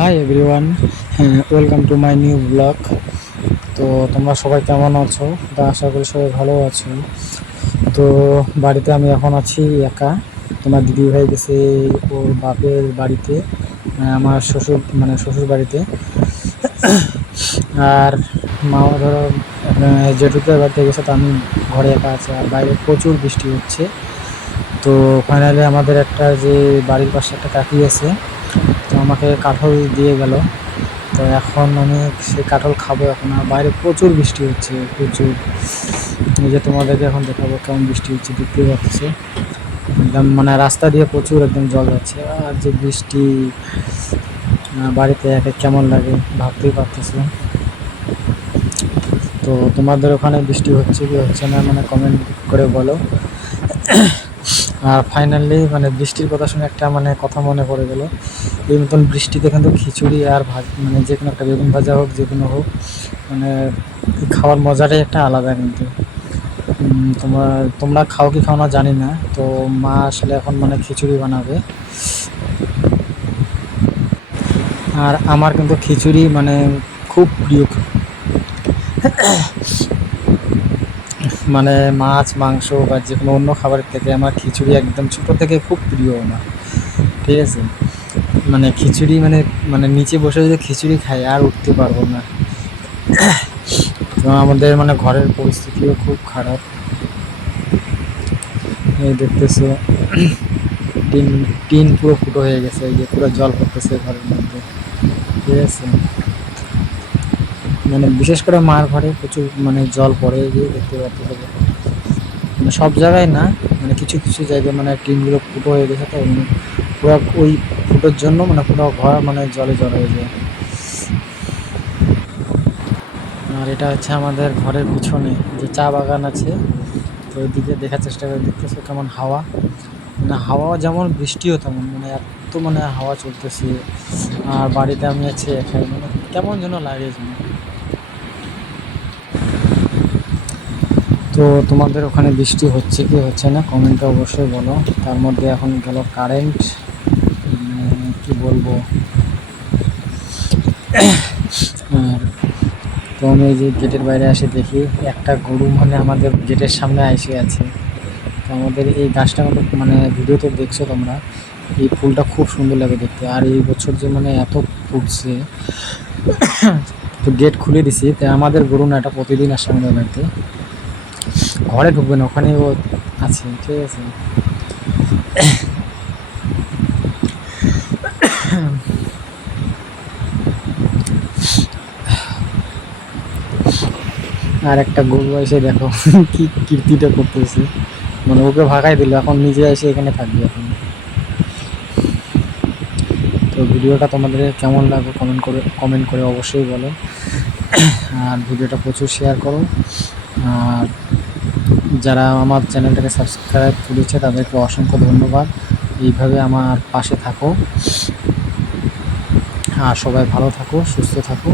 Hi everyone welcome to my new blog তো তোমরা সবাই কেমন আছো? তা আশা করি সবাই ভালো আছো। তো বাড়িতে আমি এখন আছি একা। তোমার দিদি ভাই গেছে ওর বাপের বাড়িতে আমার শ্বশুর মানে শ্বশুর বাড়িতে। আর মাও ধরো জেঠুদের বাড়িতে গেছে তো আমি ঘরে একা আছি, আর বাইরে প্রচুর বৃষ্টি হচ্ছে। তো ফাইনালি আমাদের একটা যে বাড়ির পাশে একটা কাকি আছে তো আমাকে কাঁঠাল দিয়ে গেল। তো এখন আমি সেই কাঁঠাল খাব এখন। আর বাইরে প্রচুর বৃষ্টি হচ্ছে, প্রচুর। এই যে তোমাদেরকে এখন দেখাবো কেমন বৃষ্টি হচ্ছে, দেখতেই পাচ্ছি। একদম মানে রাস্তা দিয়ে প্রচুর একদম জল যাচ্ছে। আর যে বৃষ্টি বাড়িতে একে কেমন লাগে ভাবতেই পারতেছি তো তোমাদের ওখানে বৃষ্টি হচ্ছে কি হচ্ছে না মানে কমেন্ট করে বলো। আর ফাইনালি মানে বৃষ্টির কথা শুনে একটা মানে কথা মনে পড়ে গেল। এই মতন বৃষ্টিতে কিন্তু খিচুড়ি আর ভাজ মানে যে কোনো একটা বেগুন ভাজা হোক, যে কোনো হোক মানে খাওয়ার মজাটাই একটা আলাদা কিন্তু। তোমার, তোমরা খাও কি খাও না জানি না, তো মা আসলে এখন মানে খিচুড়ি বানাবে। আর আমার কিন্তু খিচুড়ি মানে খুব প্রিয়। মানে মাছ, মাংস বা যে কোনো অন্য খাবারের থেকে আমার খিচুড়ি একদম ছোটো থেকে খুব প্রিয় আমার। ঠিক আছে? মানে খিচুড়ি মানে মানে নিচে বসে যদি খিচুড়ি খাই আর উঠতে পারব না। তো আমাদের মানে ঘরের পরিস্থিতিও খুব খারাপ। এই দেখতেছো, টিন টিন পুরো ফুটো হয়ে গেছে, এই যে পুরো জল পড়তেছে ঘরের মধ্যে। ঠিক আছে? মানে বিশেষ করে মার ঘরে প্রচুর মানে জল পড়ে গিয়ে দেখতে পাচ্ছি। মানে সব জায়গায় না মানে কিছু কিছু জায়গায় মানে টিনগুলো ফুটো হয়ে গেছে তো মানে পুরো ওই ফুটোর জন্য মানে পুরো ঘর মানে জলে জল হয়ে যায়। আর এটা হচ্ছে আমাদের ঘরের পিছনে যে চা বাগান আছে, তো ওইদিকে দেখার চেষ্টা করে দেখতেছো কেমন হাওয়া। মানে হাওয়া যেমন বৃষ্টিও তেমন মানে এত মানে হাওয়া চলতেছে। আর বাড়িতে আমি আছি একাই মানে কেমন যেন লাগে। যেন তো তোমাদের ওখানে বৃষ্টি হচ্ছে কি হচ্ছে না? কমেন্টে অবশ্যই বলো। তার মধ্যে এখন গেল কারেন্ট কি বলব? তো আমি এই যে গেটের বাইরে আসে দেখি, একটা গরু মানে আমাদের গেটের সামনে এসে আছে। তো আমাদের এই গাছটা মানে ভিডিওতে দেখছ তোমরা, এই ফুলটা খুব সুন্দর লাগে দেখতে। আর এই বছর যে মানে এত ফুটছে, তো গেট খুলে দিছি। তাই আমাদের গরু না, এটা প্রতিদিন আসে আমাদের বাড়িতে। ঘরে ঢুকবে না ওখানে ও আছে, ঠিক আছে। আর একটা গরু এসে দেখো, কি কীর্তিটা করতেছে। মানে ওকে ভাগাই দিল, এখন নিজে এসে এখানে থাকবে এখন। তো ভিডিওটা তোমাদের কেমন লাগবে কমেন্ট করে কমেন্ট করে অবশ্যই বলো। আর ভিডিওটা প্রচুর শেয়ার করো। আর যারা আমার চ্যানেলটাকে সাবস্ক্রাইব করেছে, তাদেরকে অসংখ্য ধন্যবাদ। এইভাবে আমার পাশে থাকো। আর সবাই ভালো থাকো, সুস্থ থাকো।